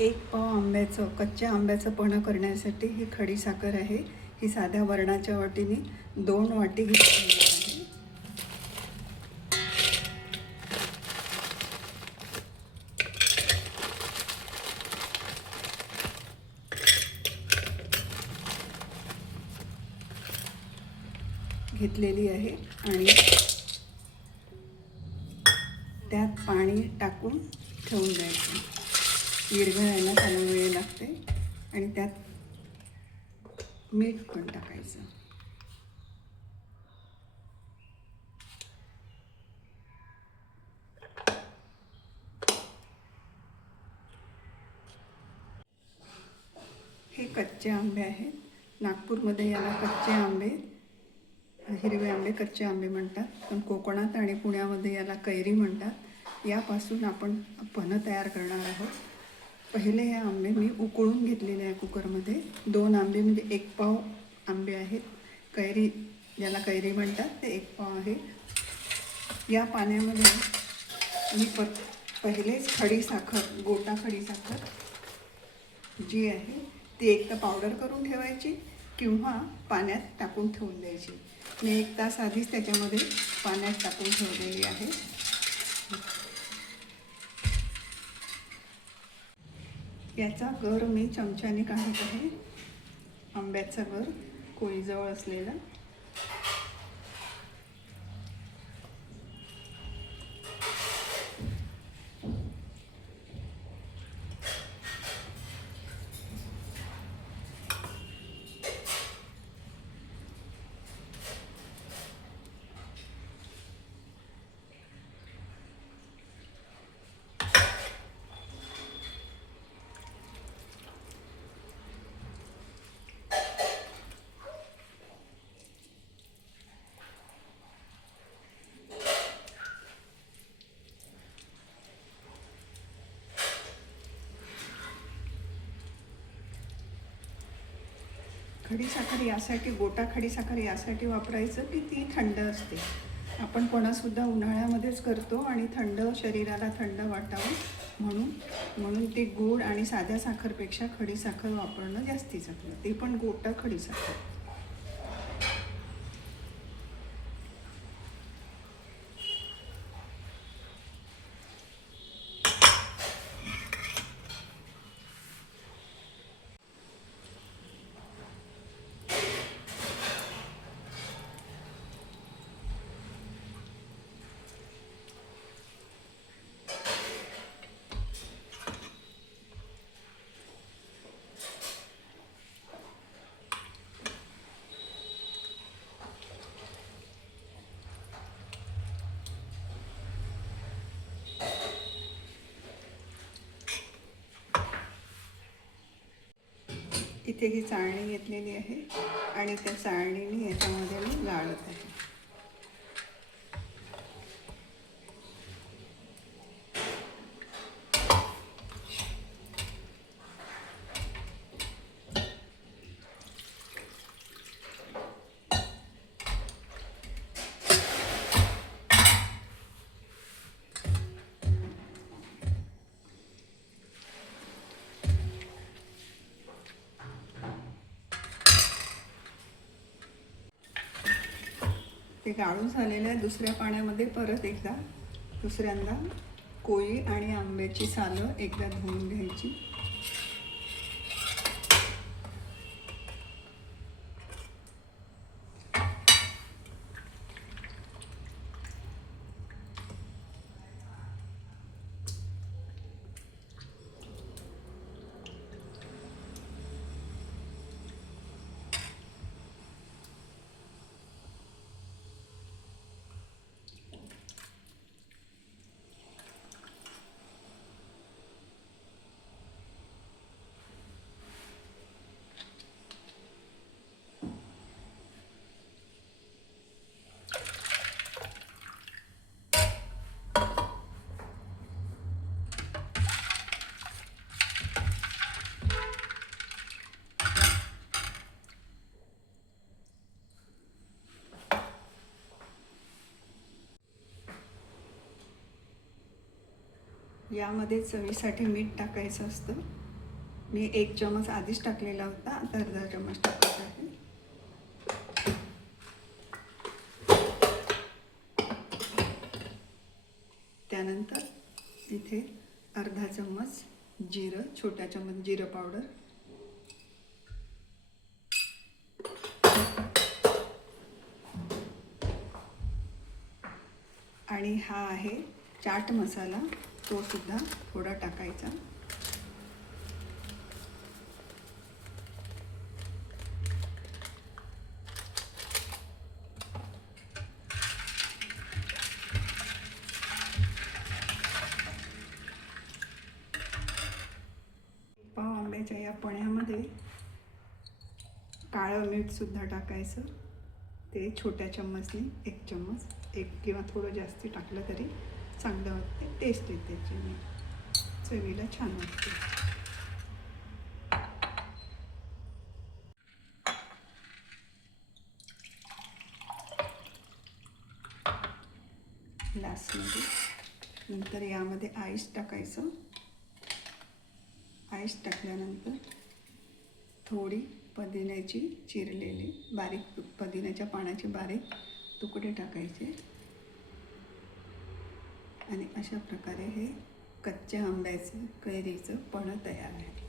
एक पाव आंब्याचं कच्च्या आंब्याचं पन्हं करण्यासाठी ही खडी साखर आहे. ही साध्या वरणाच्या वाटीने 2 वाटी घेतलेली आहे. घेतलेली आहे आणि त्यात पाणी टाकून ठेवून द्यायचं. विरघळायला त्याला वेळ लागते आणि त्यात मीठ पण टाकायचं. हे कच्चे आंबे आहेत. नागपूरमध्ये याला कच्चे आंबे, हिरवे आंबे कच्चे आंबे म्हणतात, पण कोकणात आणि पुण्यामध्ये याला कैरी म्हणतात. यापासून आपण पन्हं तयार करणार आहोत. पहिले हे आंबे मी उकळून घेतलेले आहे कुकरमध्ये. 2 आंबे म्हणजे 1 पाव आंबे आहेत. कैरी, ज्याला कैरी म्हणतात, ते 1 पाव आहे. या पाण्यामध्ये मी पहिलेच खडी साखर, गोटा खडी साखर जी आहे ती एक तर पावडर करून ठेवायची किंवा पाण्यात टाकून ठेवून द्यायची. मी 1 तास आधीच त्याच्यामध्ये पाण्यात टाकून ठेवलेली आहे. याचा गर मी चमच्याने काढत आहे. आंब्याचा गर कोळीजवळ असलेला. खडीसाखर यासाठी, गोटा खडीसाखर यासाठी वापरायचं की ती थंड असते. आपण पन्हंसुद्धा उन्हाळ्यामध्येच करतो आणि थंड, शरीराला थंड वाटावं म्हणून ते गूळ आणि साध्या साखरपेक्षा खडीसाखर वापरणं जास्ती चांगलं, ते पण गोटा खडीसाखर. इथे ही चाळणी घेतलेली आहे आणि त्या चाळणीने याच्यामध्ये मी गाळत आहे. ते गाळून झालेल्या दुसऱ्या पाण्यामध्ये परत दुसऱ्यांदा कोळी आणि आंब्याची सालं एकदा धुवून घ्यायची. यामध्ये चवीसाठी मीठ टाकायचं असतं. मी 1 चमच आधीच टाकलेला होता, आता अर्धा चमच टाकत आहे. त्यानंतर इथे अर्धा चम्मच जिरं, छोटा चम्मच जिरं पावडर, आणि हा आहे चाट मसाला, तो सुद्धा थोडा टाकायचा. पाव आंब्याच्या या पण्यामध्ये काळं मीठ सुद्धा टाकायचं. ते छोट्या चम्मचने 1 चम्मच, 1 किंवा थोडं जास्त टाकलं तरी चांगलं वाटते, टेस्ट येते त्याची, चवीला छान वाटते. लास्टमध्ये नंतर यामध्ये आईस टाकायचं. आईस टाकल्यानंतर थोडी पुदिन्याची चिरलेली बारीक, पुदिन्याच्या पानाचे बारीक तुकडे टाकायचे आणि अशा प्रकारे हे कच्च्या आंब्याचं कैरीचं पन्ह तयार आहे.